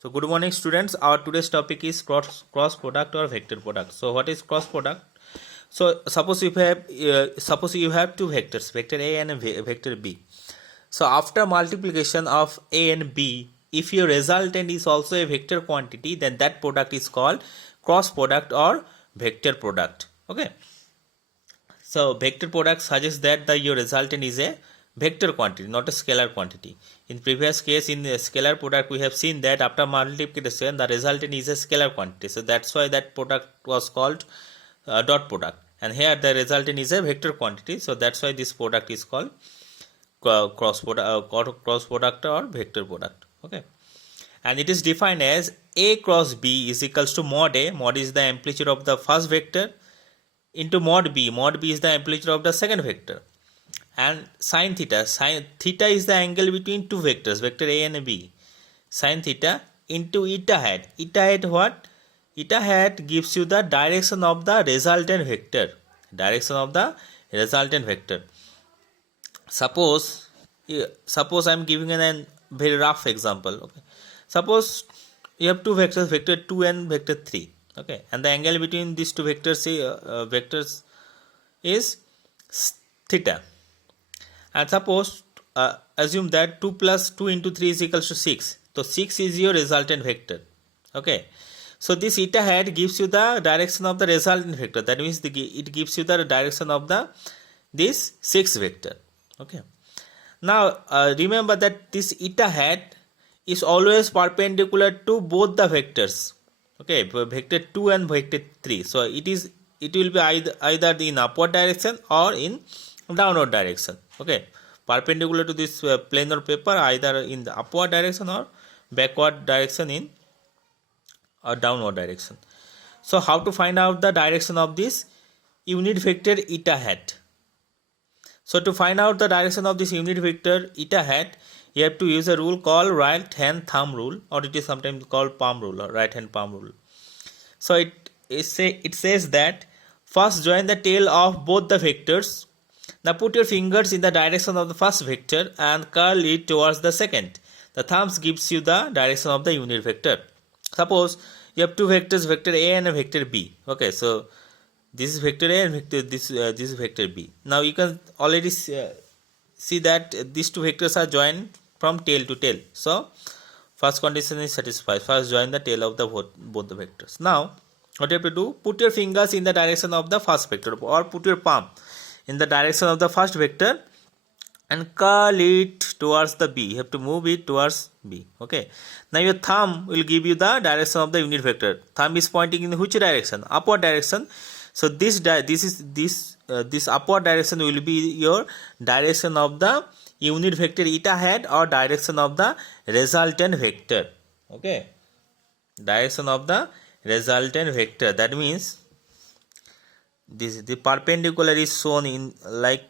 So good morning students, our today's topic is cross product or vector product. So what is cross product? So suppose you have two vectors, vector A and vector B. So after multiplication of A and B, if your resultant is also a vector quantity, then that product is called cross product or vector product. Okay. So vector product suggests that your resultant is a vector quantity, not a scalar quantity. In previous case, in the scalar product, we have seen that after multiplication, the resultant is a scalar quantity. So that's why that product was called dot product. And here the resultant is a vector quantity. So that's why this product is called cross product or vector product. Okay. And it is defined as A cross B is equals to mod A. Mod is the amplitude of the first vector into mod B. Mod B is the amplitude of the second vector. And sine theta is the angle between two vectors, vector A and B. Sine theta into eta hat. Eta hat what? Eta hat gives you the direction of the resultant vector. Direction of the resultant vector. Suppose I am giving a very rough example. Okay. Suppose you have two vectors, vector 2 and vector 3. Okay. And the angle between these two vectors is theta. And suppose assume that 2 plus 2 into 3 is equals to 6. So 6 is your resultant vector. Okay. So this eta hat gives you the direction of the resultant vector. That means it gives you the direction of this 6 vector. Okay. Now remember that this eta hat is always perpendicular to both the vectors. Okay, vector 2 and vector 3. So it will be either in upward direction or in downward direction. Okay, perpendicular to this planar paper, either in the upward direction or backward direction in or downward direction. So how to find out the direction of this unit vector eta hat? So to find out the direction of this unit vector eta hat, you have to use a rule called right hand thumb rule, or it is sometimes called palm rule or right hand palm rule. So it says that first join the tail of both the vectors. Now put your fingers in the direction of the first vector and curl it towards the second. The thumbs gives you the direction of the unit vector. Suppose you have two vectors, vector A and a vector B. Okay, so this is vector A and this is vector B. Now you can already see that these two vectors are joined from tail to tail. So first condition is satisfied. First join the tail of the both the vectors. Now what you have to do? Put your fingers in the direction of the first vector, or put your palm in the direction of the first vector and curl it towards the B. You have to move it towards B. Okay. Now your thumb will give you the direction of the unit vector. Thumb is pointing in which direction? Upward direction. So this upward direction will be your direction of the unit vector eta hat, or direction of the resultant vector. Okay. Direction of the resultant vector. That means the perpendicular is shown in like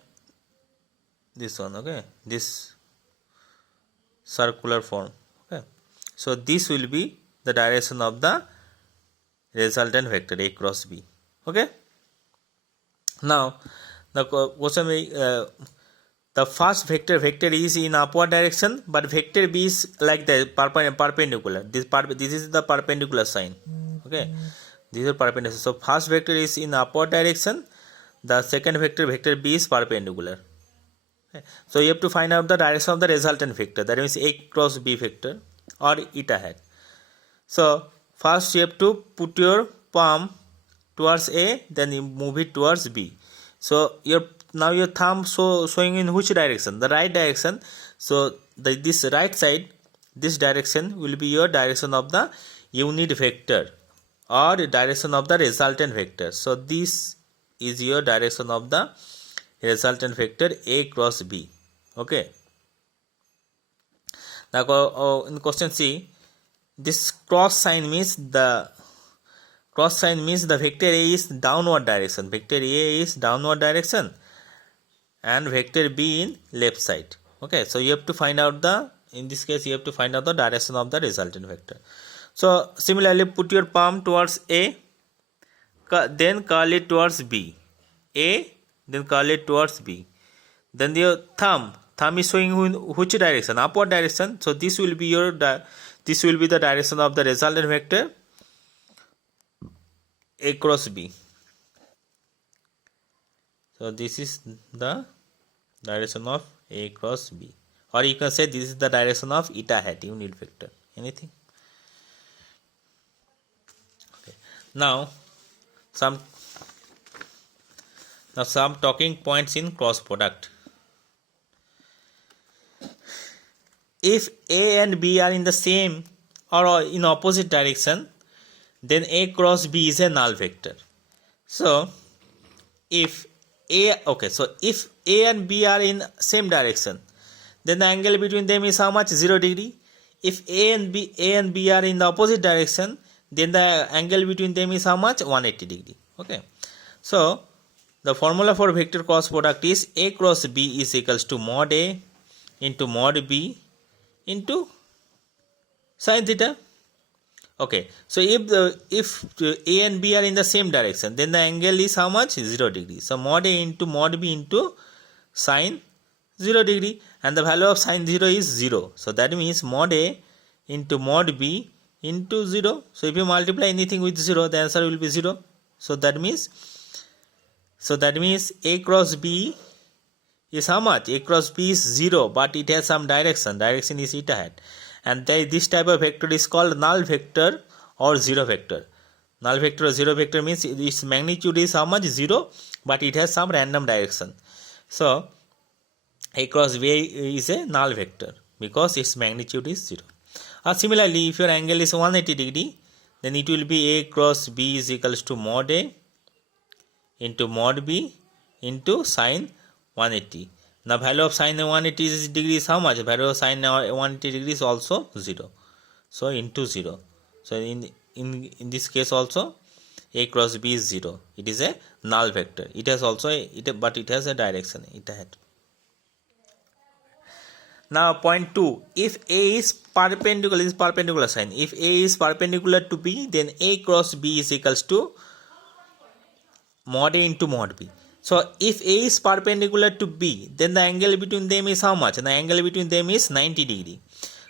this one. Okay, this circular form. Okay, so this will be the direction of the resultant vector A cross B. Okay, now the question the first vector is in upward direction, but vector B is like the perpendicular. This is the perpendicular sign. Okay, these are perpendicular. So first vector is in upward direction, the second vector B is perpendicular. Okay. So you have to find out the direction of the resultant vector, that means A cross B vector or eta hat. So first you have to put your palm towards A, then you move it towards B. So now your thumb showing in which direction? The right direction. So this right side, this direction will be your direction of the unit vector or direction of the resultant vector. So this is your direction of the resultant vector A cross B. Okay. Now in question C, this cross sign means the vector A is downward direction. Vector A is downward direction and vector B in left side. Okay. So you have to find out in this case you have to find out the direction of the resultant vector. So similarly, put your palm towards A, then curl it towards B. A, then curl it towards B. Then your thumb is showing in which direction? Upward direction. So this will be your this will be the direction of the resultant vector A cross B. So this is the direction of A cross B, or you can say this is the direction of eta hat unit vector. Anything? Okay. Now some talking points in cross product. If A and B are in the same or in opposite direction, then A cross B is a null vector. So if A and B are in same direction, then the angle between them is how much? 0 degree. If A and B are in the opposite direction, then the angle between them is how much? 180 degree. Okay. So the formula for vector cross product is A cross B is equals to mod A into mod B into sin theta. Okay, so if A and B are in the same direction, then the angle is how much? 0 degree. So mod A into mod B into sin 0 degree, and the value of sin 0 is 0. So that means mod A into mod B into 0. So if you multiply anything with 0, the answer will be 0. So that means A cross B is how much? A cross B is 0, but it has some direction. Direction is eta hat. And this type of vector is called null vector or zero vector. Null vector or zero vector means its magnitude is how much? 0, but it has some random direction. So A cross B is a null vector because its magnitude is 0. Similarly, if your angle is 180 degree, then it will be A cross B is equals to mod A into mod B into sin 180. The value of sin 180 degree is how much? Value of sin 180 degree is also 0. So into 0. So in this case also A cross B is 0. It is a null vector. It has also but it has a direction. It had. Now point 2. If A is perpendicular sign. If A is perpendicular to B, then A cross B is equals to mod A into mod B. So if A is perpendicular to B, then the angle between them is how much? The angle between them is 90 degree.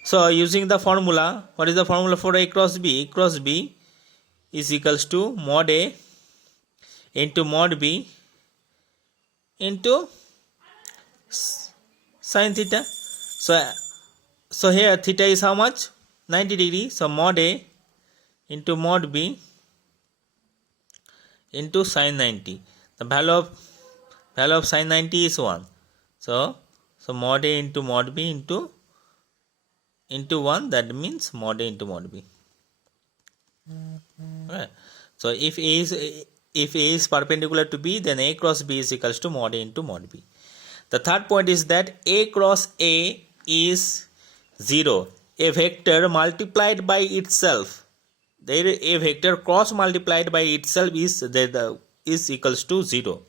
So using the formula, what is the formula for A cross B? A cross B is equals to mod A into mod B into sin theta. So here theta is how much? 90 degree. So mod A into mod B into sin 90. The value of sin 90 is 1. So mod A into mod B into 1, that means mod A into mod B. Right. So if A is perpendicular to B, then A cross B is equals to mod A into mod B. The third point is that A cross A is 0. A vector multiplied by itself. A vector cross multiplied by itself is equals to 0.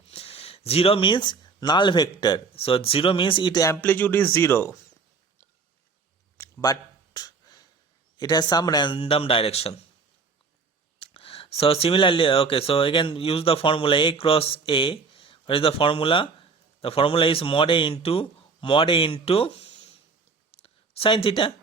0 means null vector. So 0 means its amplitude is 0, but it has some random direction. So similarly, okay, so again use the formula A cross A. What is the formula? The formula is mod A into sin theta.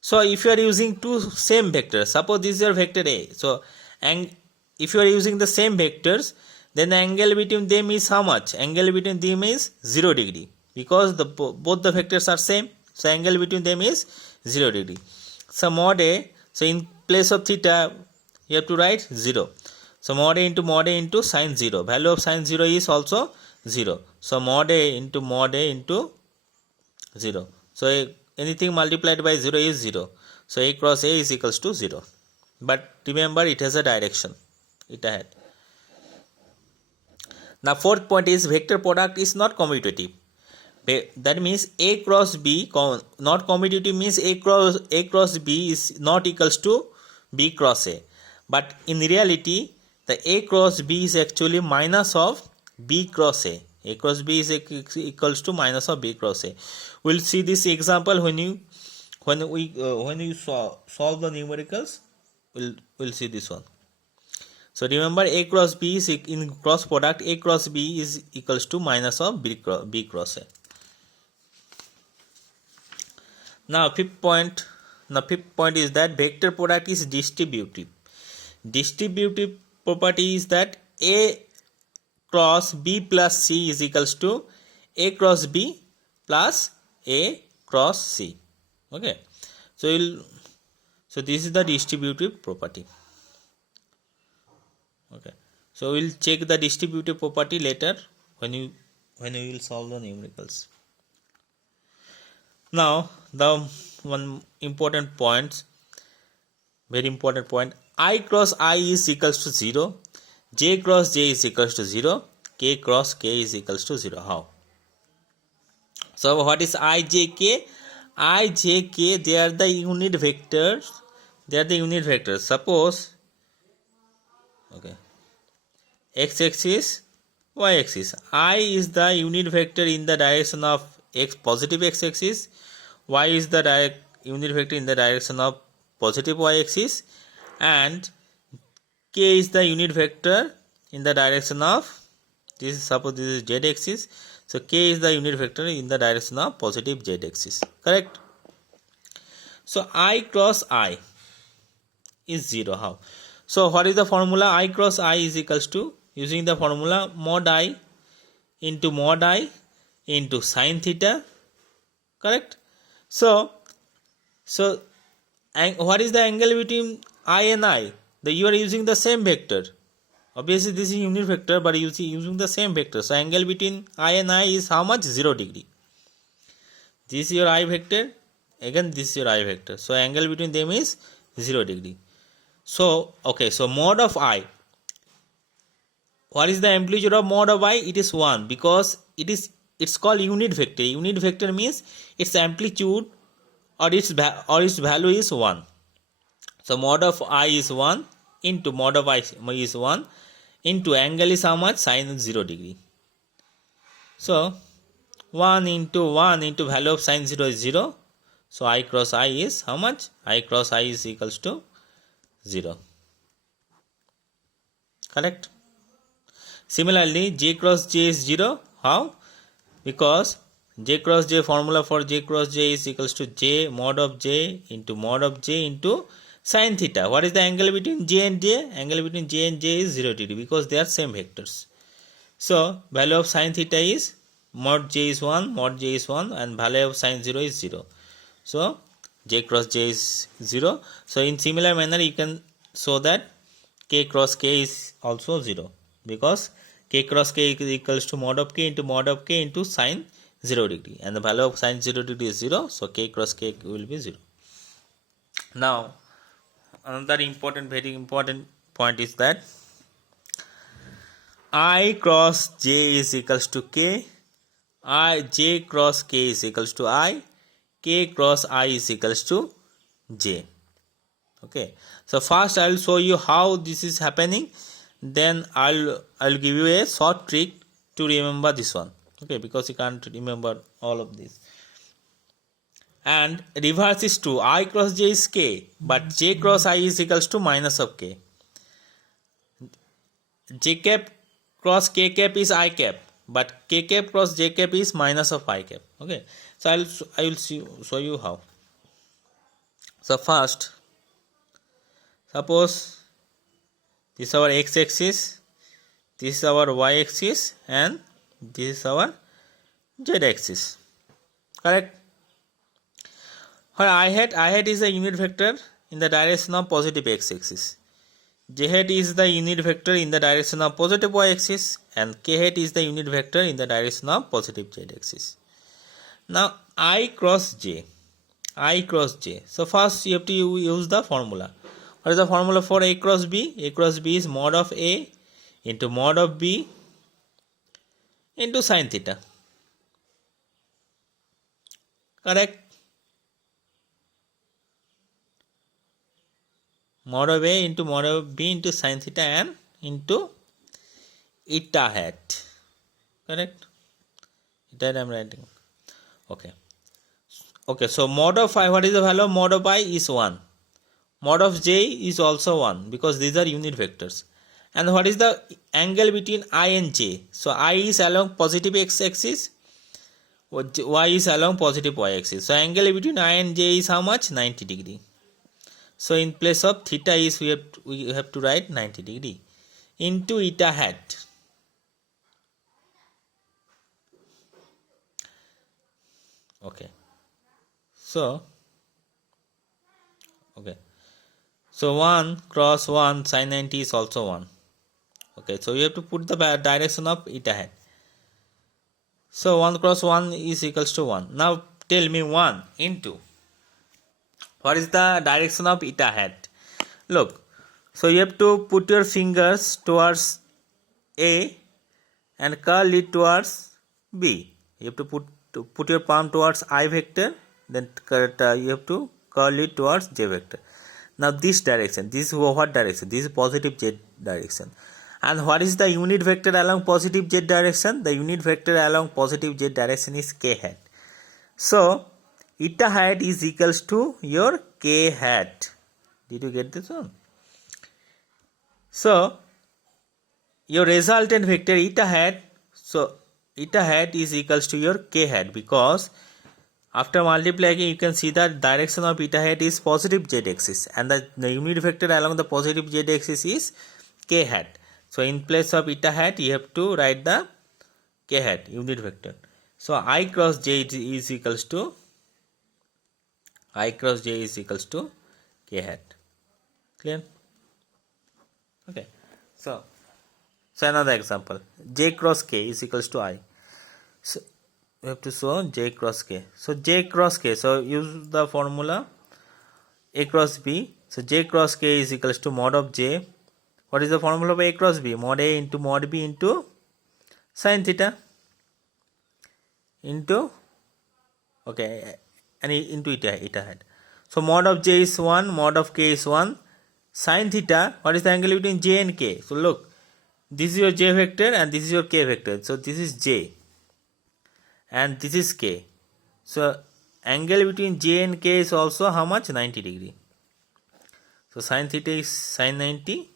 So if you are using two same vectors, suppose this is your vector A. So and if you are using the same vectors, then the angle between them is how much? Angle between them is 0 degree because both the vectors are same. So angle between them is 0 degree. So mod A, so in place of theta you have to write 0. So mod A into sin 0. Value of sin 0 is also 0. So mod A into 0. So anything multiplied by 0 is 0. So A cross A is equals to 0. But remember, it has a direction. It had. Now fourth point is vector product is not commutative. That means A cross B not commutative means A cross B is not equals to B cross A. But in reality, the A cross B is actually minus of B cross A. A cross B is equals to minus of B cross A. We'll see this example when you solve the numericals. We'll see this one. So remember, A cross B is in cross product. A cross B is equals to minus of B cross A. Now fifth point Now fifth point is that vector product is distributive. Distributive property is that A cross B plus C is equals to A cross B plus A cross C. Okay, so this is the distributive property. Okay, so we'll check the distributive property later when we will solve the numericals. Now the one important point, very important point, I cross I is equals to 0, J cross J is equals to 0, K cross K is equals to 0. How? So what is I, J, K? I, J, K, they are the unit vectors. They are the unit vectors. Suppose, okay, x-axis, y-axis. I is the unit vector in the direction of positive x-axis. Y is the unit vector in the direction of positive y-axis, and K is the unit vector in the direction of, this is, suppose this is z-axis, so K is the unit vector in the direction of positive z-axis. Correct? So I cross I is 0. How? So what is the formula? I cross I is equals to, using the formula, mod I into sine theta. Correct? So what is the angle between I and I? You are using the same vector. Obviously this is unit vector, but you see using the same vector. So angle between I and I is how much? 0 degree. This is your I vector. Again this is your I vector. So angle between them is 0 degree. So okay, so mod of I. What is the amplitude of mod of I? It is 1, because it's called unit vector. Unit vector means its amplitude or its value is 1. So mod of I is 1 into mod of I is 1 into angle is how much? Sine 0 degree. So 1 into value of sine 0 is 0. So I cross I is how much? I cross I is equals to 0. Correct? Similarly, J cross J is 0. How? Because J cross J, formula for J cross J is equals to J mod of J into sine theta. What is the angle between J and J? Angle between J and J is 0 degree, because they are same vectors. So value of sine theta is mod J is 1, and value of sine 0 is 0. So J cross J is 0. So in similar manner you can show that K cross K is also 0, because K cross K is equals to mod of K into sine 0 degree, and the value of sine 0 degree is 0. So K cross K will be 0. Now another very important point is that I cross J is equals to K, J cross K is equals to I, K cross I is equals to J. Okay, so first I will show you how this is happening, then I'll give you a short trick to remember this one. Okay, because you can't remember all of this. And reverse is true. I cross J is K, but J cross I is equals to minus of K. J cap cross K cap is I cap, but K cap cross J cap is minus of I cap. Okay, so I will show you how. So first, suppose this is our x axis, this is our y axis, and this is our z axis. Correct? I hat is a unit vector in the direction of positive x axis. J hat is the unit vector in the direction of positive y axis, and k hat is the unit vector in the direction of positive z axis. Now I cross J. So first you have to use the formula. What is the formula for A cross B? A cross B is mod of A into mod of B into sine theta. Correct? Mod of A into mod of B into sine theta and into eta hat. Correct? That I am writing. Okay, so mod of I, what is the value of mod of I is 1. Mod of J is also 1, because these are unit vectors. And what is the angle between I and J? So I is along positive x axis, Y is along positive y axis. So angle between I and J is how much? 90 degree. So in place of theta is we have to write 90 degree into eta hat. Okay. So 1 cross 1 sin 90 is also 1. Okay, so you have to put the direction of eta hat. So 1 cross 1 is equals to 1. Now tell me 1 into, what is the direction of eta hat? Look, so you have to put your fingers towards A and curl it towards B. You have to put your palm towards I vector, then you have to curl it towards J vector. Now this direction, this is what direction? This is positive Z direction. And what is the unit vector along positive Z direction? The unit vector along positive Z direction is k hat. So eta hat is equals to your k hat. Did you get this one? So your resultant vector eta hat, so eta hat is equals to your k hat, because after multiplying you can see that direction of eta hat is positive Z axis and the unit vector along the positive Z axis is k hat. So in place of eta hat you have to write the k hat unit vector. So I cross j is equals to k hat. Clear? Okay. So another example, j cross k is equals to I. So we have to show j cross k. So j cross k, so use the formula a cross b. So j cross k is equals to mod of j. What is the formula of a cross b? Mod a into mod b into sin theta into, okay, and into eta hat. So mod of j is 1, mod of k is 1. Sin theta, what is the angle between j and k? So look, this is your j vector and this is your k vector. So this is j and this is k. So angle between j and k is also how much? 90 degree. So sin theta is sin 90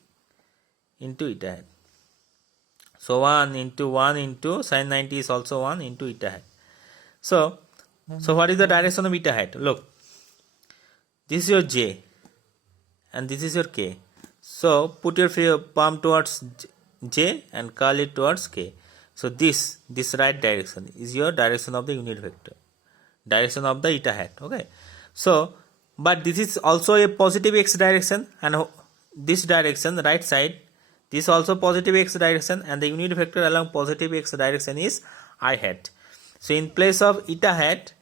into eta hat. So 1 into sin 90 is also 1 into eta hat. So what is the direction of eta hat? Look, this is your j and this is your k. So put your palm towards j and curl it towards k. So this right direction is your direction of the unit vector, direction of the eta hat. Okay. So but this is also a positive x direction, and this direction, the right side, this is also positive x direction, and the unit vector along positive x direction is I hat. So in place of eta hat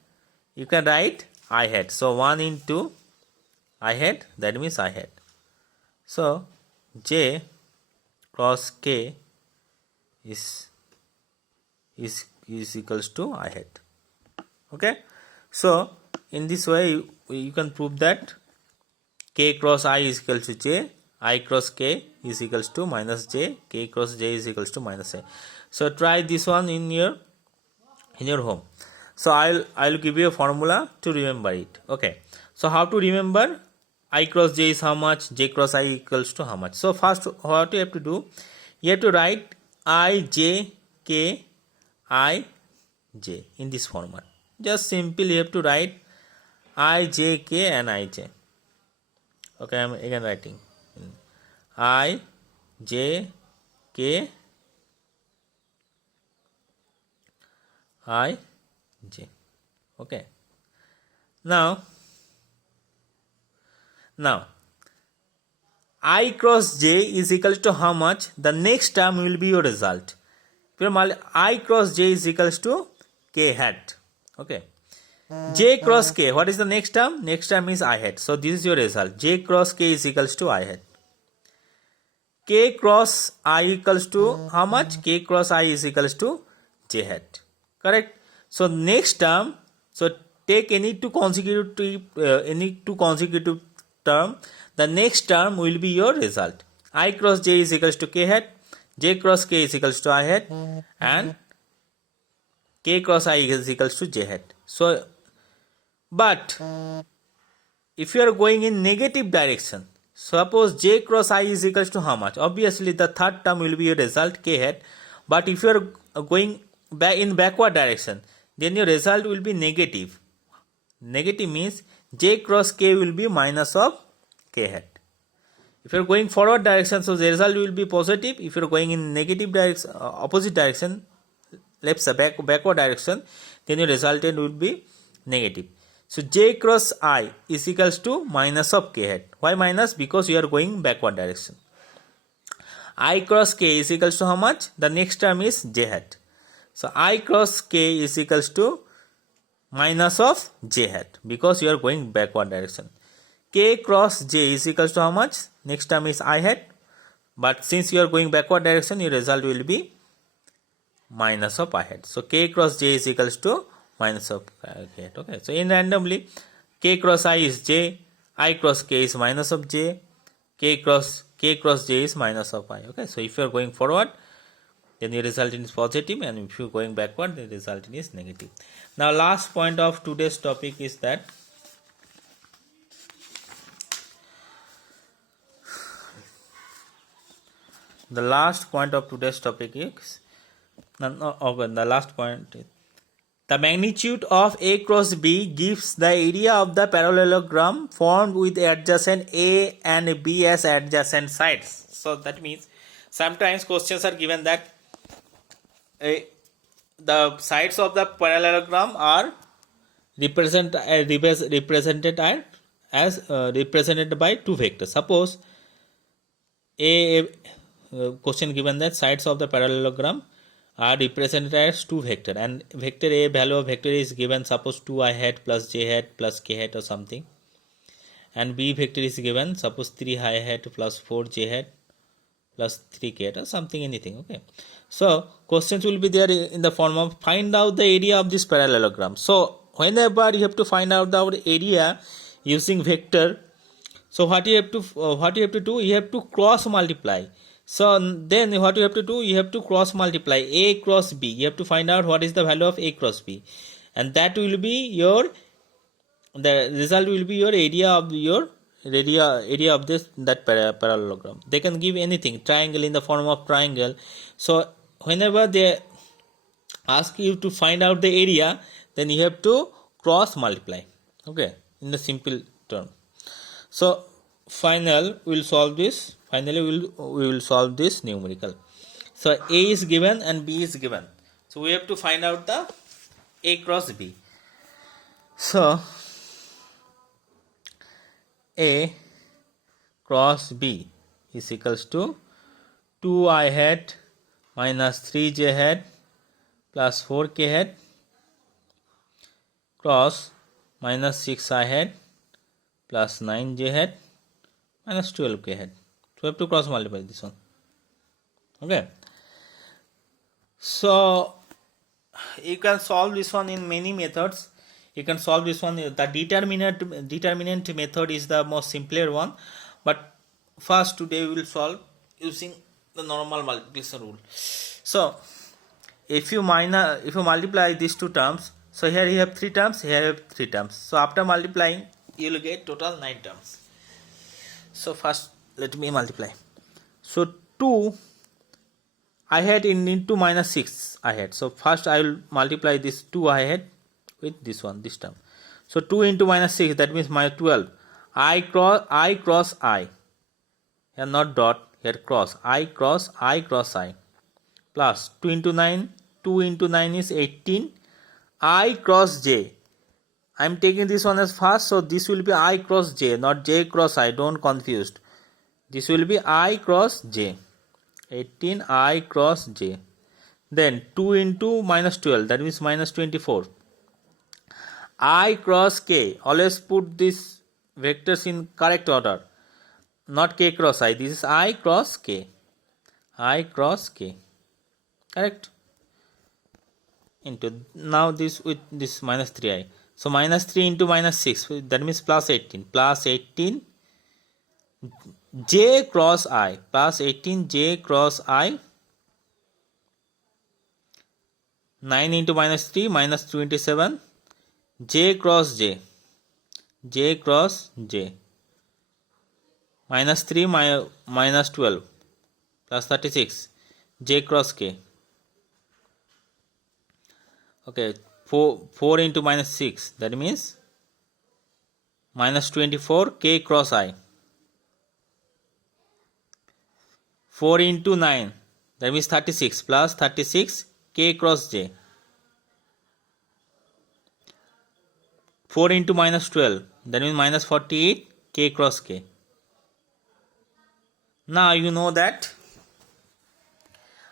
you can write I hat. So 1 into I hat, that means I hat. So j cross k is equals to I hat. Okay. So in this way you can prove that k cross I is equal to j, I cross k is equals to minus j, k cross j is equals to minus a. So try this one in your home. So I'll give you a formula to remember it. Okay. So how to remember I cross j is how much, j cross I equals to how much. So first what you have to do, you have to write I j k I j in this format. Just simply you have to write I j k and I j. Okay, I'm again writing I j k I j. Okay. Now I cross j is equal to how much? The next term will be your result. I cross j is equals to k hat. Okay. J cross k, what is the next term? Next term is I hat. So this is your result. J cross k is equals to I hat. K cross I equals to how much? K cross I is equals to j hat. Correct? So next term, so take any two consecutive term. The next term will be your result. I cross j is equals to k hat, j cross k is equals to I hat, and k cross I is equals to j hat. So, but if you are going in negative direction, suppose j cross I is equals to how much? Obviously the third term will be your result k hat. But if you are going back in backward direction, then your result will be negative. Negative means j cross k will be minus of k hat. If you are going forward direction, so the result will be positive. If you are going in negative direction, opposite direction, left side, backward direction, then your resultant will be negative. So j cross I is equals to minus of k hat. Why minus? Because you are going backward direction. I cross k is equals to how much? The next term is j hat. So I cross k is equals to minus of j hat because you are going backward direction. K cross j is equals to how much? Next term is I hat. But since you are going backward direction, your result will be minus of I hat. So k cross j is equals to minus of k hat. Okay. So in randomly, k cross I is j, I cross k is minus of j, k cross j is minus of I. Okay. So if you are going forward, then the resultant is positive, and if you are going backward, the resultant is negative. Now last point of today's topic is that the last point of today's topic is the last point is the magnitude of A cross B gives the area of the parallelogram formed with adjacent A and B as adjacent sides. So that means sometimes questions are given that the sides of the parallelogram are represented by two vectors. Suppose question given that sides of the parallelogram are represented as two vector, and vector A, value of vector is given, suppose 2I hat plus j hat plus k hat or something, and B vector is given, suppose 3I hat plus 4j hat plus 3k hat or something, anything. Okay, so questions will be there in the form of find out the area of this parallelogram. So whenever you have to find out the area using vector, so what you have to do, you have to cross multiply. So then what you have to do, you have to cross multiply A cross B. You have to find out what is the value of A cross B, and that will be the result will be your area of that parallelogram. They can give anything, triangle in the form of triangle. So whenever they ask you to find out the area, then you have to cross multiply. Okay, in the simple term. So finally we will solve this numerical. So A is given and B is given, so we have to find out the A cross B. So A cross B is equals to 2I hat minus 3j hat plus 4k hat cross minus 6I hat plus 9j hat minus 12k hat. So we have to cross multiply this one. Okay. So you can solve this one in many methods. You can solve this one. The determinant method is the most simpler one. But first today we will solve using the normal multiplication rule. So if you multiply these two terms, so here you have 3 terms, here you have 3 terms. So after multiplying, you will get total 9 terms. So first let me multiply. So 2 I had into minus 6 I had. So first I will multiply this 2 I had with this term. So 2 into minus 6, that means minus 12. I cross I. Here not dot, here cross. I cross I plus 2 into 9. 2 into 9 is 18. I cross j. I am taking this one as first, so this will be I cross j, not j cross I. Don't confused. This will be I cross j. 18 I cross j. Then 2 into minus 12, that means minus 24. I cross k. Always put these vectors in correct order. Not k cross I. This is I cross k. I cross k. Correct? Into now this with this minus 3i. So minus 3 into minus 6, that means plus 18. Plus 18 j cross I. Plus 18 j cross I. 9 into minus 3, minus 27. J cross j. J cross j. Minus 3 minus 12. Plus 36. J cross k. Okay. 4 into minus 6, that means minus 24 k cross I. 4 into 9, that means 36, plus 36 k cross j. 4 into minus 12, that means minus 48 k cross k. Now you know that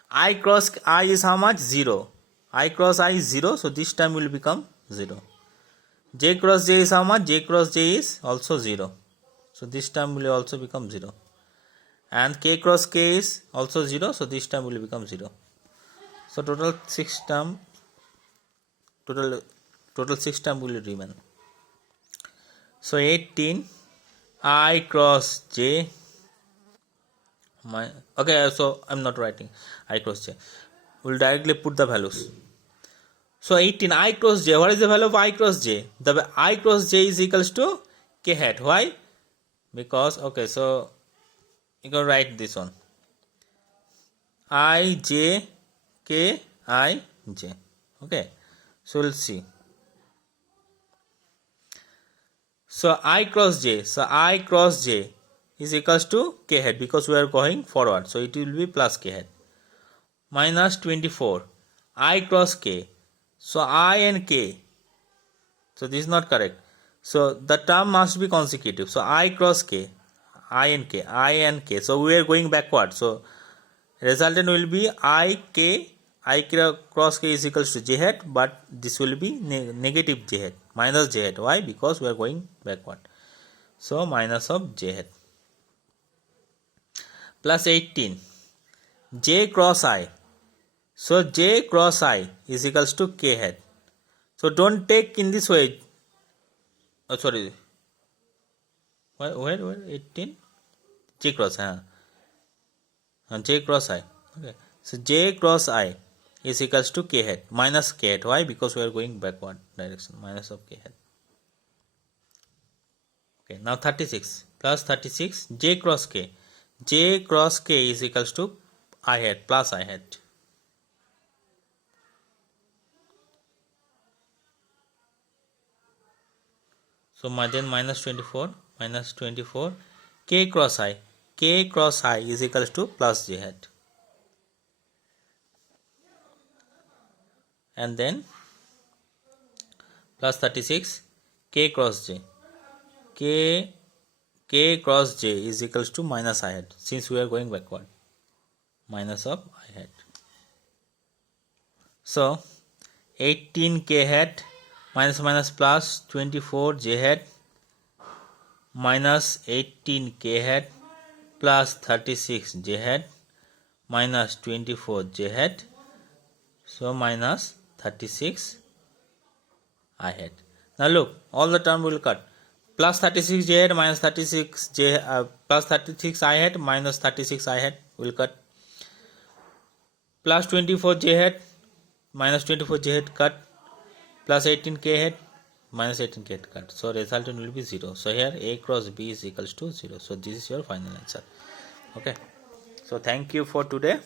I cross I is how much? 0. I cross I is 0, so this term will become 0. J cross j is how much? J cross j is also 0. So this term will also become 0. And k cross k is also 0, so this term will become 0. So total 6 term will remain. So 18 I cross j. Okay, so I'm not writing I cross j. We'll directly put the values. So 18 I cross j. What is the value of I cross j? The I cross j is equals to k hat. Why? Because, okay, so you can write this one. I j k I j. Okay, so we'll see. So I cross j. So I cross j is equals to k hat because we are going forward. So it will be plus k hat. Minus 24. I cross k. So I and k. So this is not correct. So the term must be consecutive. So I cross k. I and k. I and k. So we are going backward. So resultant will be I cross k is equals to j hat, but this will be negative j hat, minus j hat. Why? Because we are going backward. So minus of j hat. Plus 18 j cross I. So j cross I is equals to k hat. So don't take in this way. Oh, sorry. Where 18 j cross j cross I. Okay. So j cross I is equals to k hat minus k hat. Why? Because we are going backward direction. Minus of k hat. Okay. Now 36 plus 36 j cross k. J cross k is equals to I hat plus I hat. So then minus 24 k cross I. K cross I is equals to plus j hat. And then plus 36 k cross j. K cross j is equals to minus I hat, since we are going backward. Minus of I hat. So 18 k hat minus plus 24 j hat minus 18 k hat plus 36 j hat minus 24 j hat. So minus 36 I hat. Now look, all the term will cut. Plus 36 j hat minus 36 j plus 36 I hat minus 36 I hat will cut. Plus 24 j hat minus 24 j hat cut. Plus 18 k hat minus 18 k hat cut. So resultant will be 0. So here A cross B is equals to 0. So this is your final answer. Okay. So thank you for today.